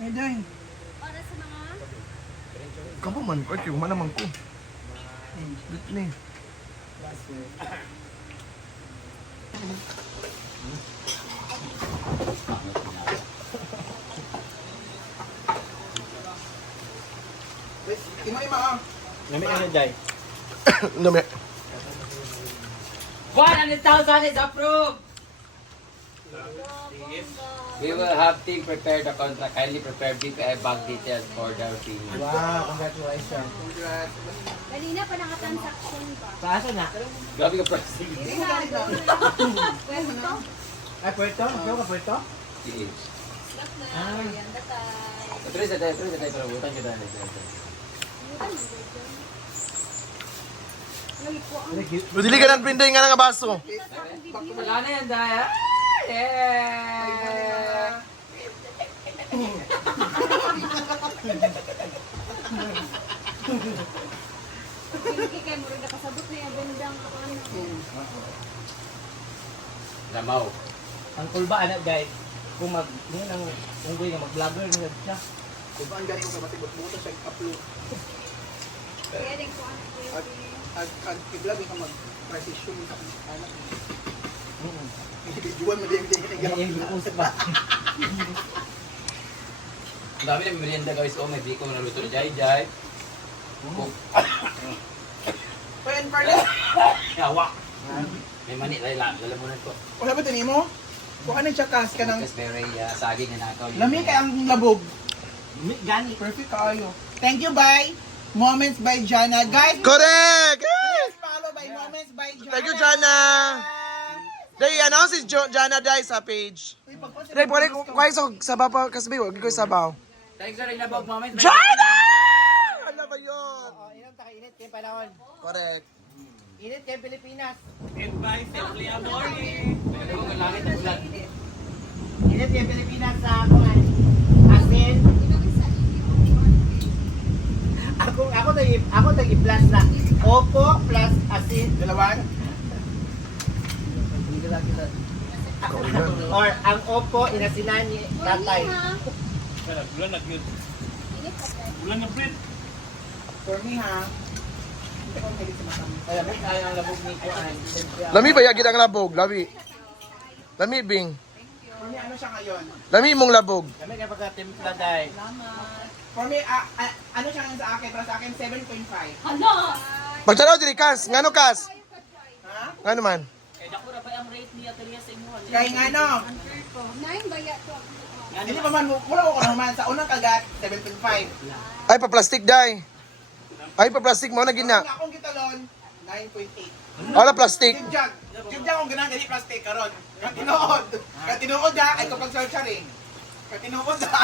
Ay, day. Para sa mga... Kamu man ko, kaya mana man ko. Dito ni. Ima-ima ah. Nami ano day? Dami. 100,000 is approved! We will have team prepare the contract. Kindly prepare BPI bank details for the fee. Wow, congratulations. Kanina pa nakatransaction ba? Paasa na? Grabe ka price. Pwede to? Ay, Puerto? Ikaw ka Puerto? PH. Slap na. Ayan, datay. Tuloy sa tayo, pero butan kita. Bukan mo, Virgin. Lagi po ang... Dili ka ng prinday nga nga baso. Kita sa akong bibili. Wala na yan, Daya. Yeah! Hindi kay mo rin nakasabot na yung bendang ano. Lamaw. Ang cool ba anak guys? Kung mag yun ang unggoy nga mag-vlogger na siya. Kung ba ang galing ko sa matibot-buto sa upload. Kaya din ko ano ko At i-vlog ka mag-precision sa anak. Juwan mo din Yung usap ba? Ang dami na merienda guys. Oh, may biko na luto ni Jai Jai. Pwede pa rin. Yawa. May mani, lalamunan ko. Wala ba tini mo? Kung ano siya kas ka ng... Raspberry, saging na nakaw. Lami kay ang labog. Gani. Perfect kaayo. Thank you, bye. Moments by Jana. Guys, Correct! please follow by Moments by Jana. Thank you, Jana. Day, announce si Jana Day sa page. Day, pwede kuhay sa sabaw kasi wag ko sabaw. Thanks sa rin labog moment. Jana! Ano ba yun? Oo, inom ta kainit kay panahon. Correct. Init kay Pilipinas. Ang langit at ulan. Init kay Pilipinas sa kuan. Asin. Ako nag-i-plus na. Opo plus asin. Dalawan. Or ang opo inasinan ni tatay. For me, ha? Hindi ko mahilig sa matamis. Alam mo kaya ang labog ni kuan. Lami ba yagid ang labog? Lami. Lami, Bing. For me, ano siya ngayon? Lami mong labog. Kami kay pagka-timpla day. For me, ano siya ngayon sa akin? Para sa akin, 7.5. Hala! Pagtanaw diri kas, ngano kas? Ha? Ngano man? Kaya nga, no? Nine ba ya to? Hindi pa man, mula ko naman sa unang kagat, 7.5. Ay pa plastic day. Ay pa plastic mo na gina. Ang akong gitalon, 9.8. Wala plastic. Jibjag. Jibjag akong ganang gani plastic karon. Katinood. Katinood ha, ay kapag search siya rin. Katinood ha.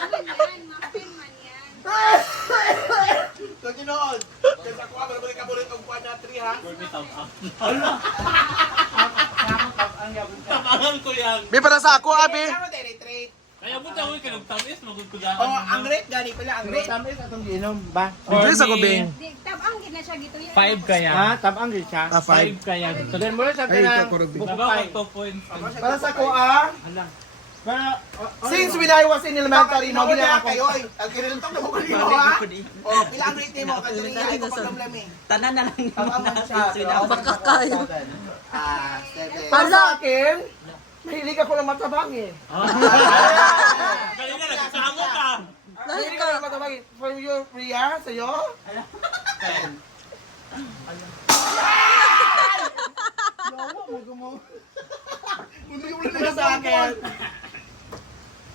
Aman yan, muffin man yan. Katinood. Kasi ako ba nabalik ka bulit og kuan na 3 ha? Tapangan ko yan. Bi para sa ako abi. Kaya mo rate. Kaya mo tayo ka nagtamis, magugkudaan. Oh, ang rate gani pala ang rate. Tamis atong giinom ba? Dili sa ko, Bing. Di, tabang gid na siya gito yan. 5 kaya. Ha, tabang gid siya. Ah, 5. 5 kaya. So then mo sa Ay, kana. ito, Corby. Nabawa 2 points. Para sa ko ah. Para Since when I was in elementary, mo gina ako. Kayo ay, ang kinilintong na mo kanino ha. Oh, pila ang rate mo kasi ay ko pagkamlami. Tanan na lang yung Ang siya. baka kayo. 7. Para sa akin, mahilig ako ng matabang eh. Kaya nga, nagsasamo ka. Mahilig ako ng matabang eh. For you, Priya, sa'yo? 10. Yawa mo gumawa. Hindi ko na sa akin.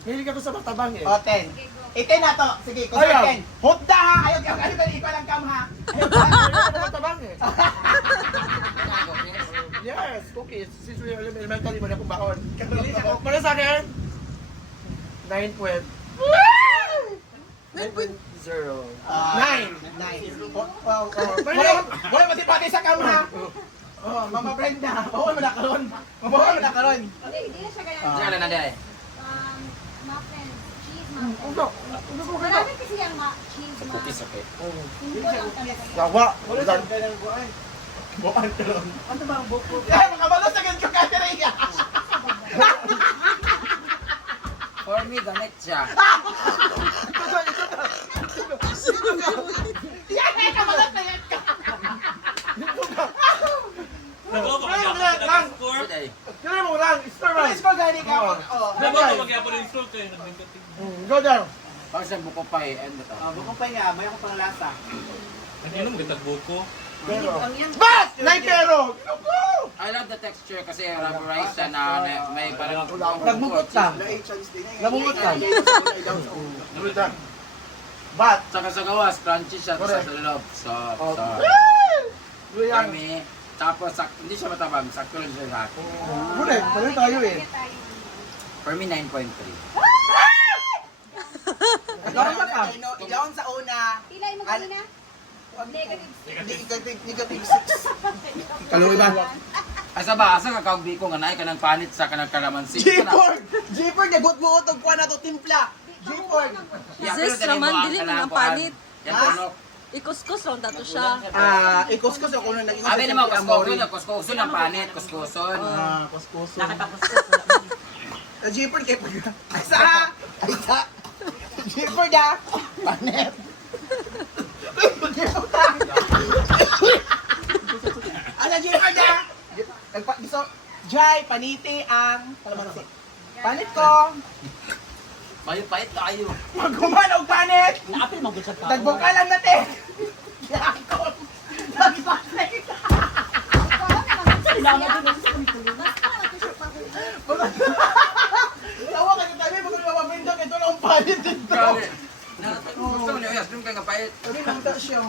Mahilig ako sa matabang eh. O, 10. 10 na to. Sige, kung Ayaw. 10. Hukda ha! Ayaw, ano ba, ikaw lang kam ha? Mahilig ako ng matabang eh. Yes, cookies. Since we are elementary, mo na akong baon. Para sa akin, 9.0. 9.0. 9. Wow. Wala matipati sa kam ha? Oh, Mama Brenda. Bawal mo na karon. Bawal mo na karon. Hindi na siya ganyan. Diyan na na Muffin. Cheese muffin. Marami kasi yung cheese muffin. Cookies, okay. Simple lang talaga. Yawa. Bawal karon. Ano ba ang buko? Ay, makabalo sa ganito Katerina. For me, ganit siya. Yan, kamalat na yan ka. Nagawa ko magyapon ng score. Sige, ay. Kaya mo lang, star man. Please, magani ka. Oh. Nagawa ko magyapon ng score kayo. Nagdingkating. Go down. Pag sa buko pa eh, ano to? Bukong pa nga, may akong panglasa. Ano mo gitag buko? Bas! Nay pero! I love the texture kasi rubberized siya na may parang... Nagmugot ka. chance din. Namungot ka. Bat. Saka sa gawas, crunchy siya sa loob. So, for me, tapos hindi siya matabang, sakto lang siya sa akin. Bulit, balik tayo eh. For me, 9.3. Ikaw sa una. Pilay mo kanina? Negative. Negative 6. Kaluwi ba? Asa ba? Asa ka kaugbi ko nga naay ka ng panit sa kanang kalamansi. G-Ford! G-Ford, nagot mo utog ko na to timpla. G-Ford! Zest raman, dili man ang panit. Yan punok. Ikuskus raw dato siya. Ikuskos ako nung nag-iwas. Abi naman, kuskuson ang panit, kuskuson. Kuskuso. G-Ford kay pag... Aysa! Aysa! G-Ford ah! Panet! Ano G-Ford ah! Nagpa-giso. Jai, paniti ang kalamansi. Panit ko! Mayo pait tayo. Magkuman og panit! Naapil mo gud sa tao. Nagbukalan natin! Yakon! Nagpasay ka! Tawa ka na tayo, magkuman mapapinda kay ito lang panit dito. Grabe. Gusto mo niyo, yes, doon ka nga pait. Sabi lang ta siya.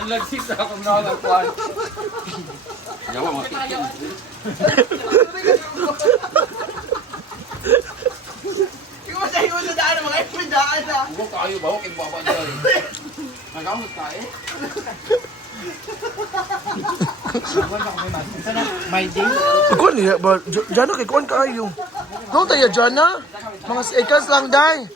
Nalagsik sa akong nakakakuan. Yawa mo tikin. Ikaw sa iyo sa daan, mga ipindaan na. Ugo kayo ba? Huwag ibuwa ba dyan? Nagamot ka eh. Kuan niya ba? Jana kay kuan kaayo. No tayo Jana. Mga seconds lang dai.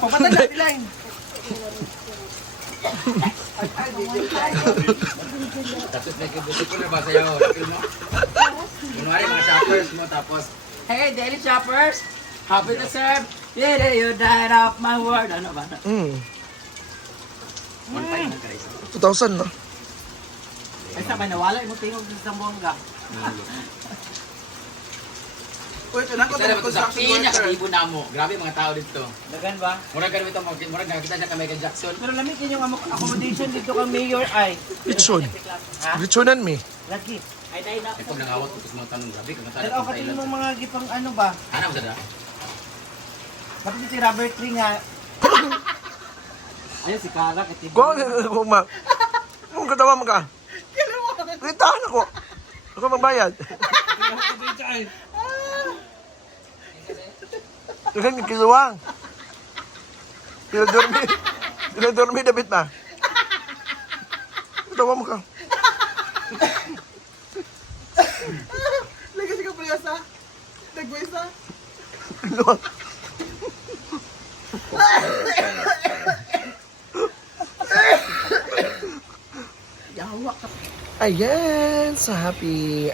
Papatag na line. Tapos nagkibuti ko na ba sa'yo? Kunwari mga shoppers mo tapos, hey, daily shoppers! Happy to serve! Did you died off my word? Ano ba? 1.5 na kayo. 2,000 na. Ay sabay nawala mo tingog sa bongga. Uy, ito na ko Isa na ba ito sa construction worker. pinakaibo na mo? Grabe mga tao dito. Dagan ba? Murag ganun ito, murag nakakita siya kay Michael Jackson. Pero lamitin yung accommodation dito kang mayor ay. Lechon. Lechonan mi. Lagi. Ay dai na. Ay pag nangawat ko sa mga tanong, grabe kung nasali Pero kung katin Thailand. mo mga gipang ano ba? Ano ba da? Bakit si Robert Tree nga? Ayun si Kara kati. Kuan ko ma. Kung katawa mo ka. Ritahan ako. Ako magbayad. Kan kiluwang. Pinadormi David ba? Katawa mo ka. Lagi siya ka priyasa. Nagwisa. Kiluwang. Ayan, so happy.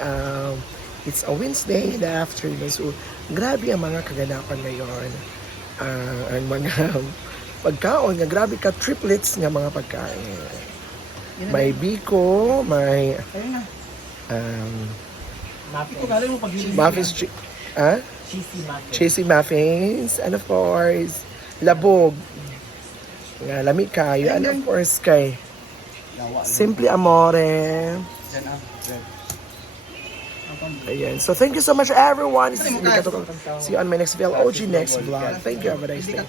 It's a Wednesday in the afternoon. So, grabe ang mga kaganapan ngayon. Ang mga pagkaon nga, grabe ka triplets nga mga pagkain. May biko, may Iko galing mo pag muffins, cheesy muffin. cheesy muffins, and of course, labog. Nga lami kayo. And of course kay Simply Amore. Ayan. So thank you so much everyone. This is Indie Katukang. See you on my next VLOG next vlog. Thank you. Have a nice day.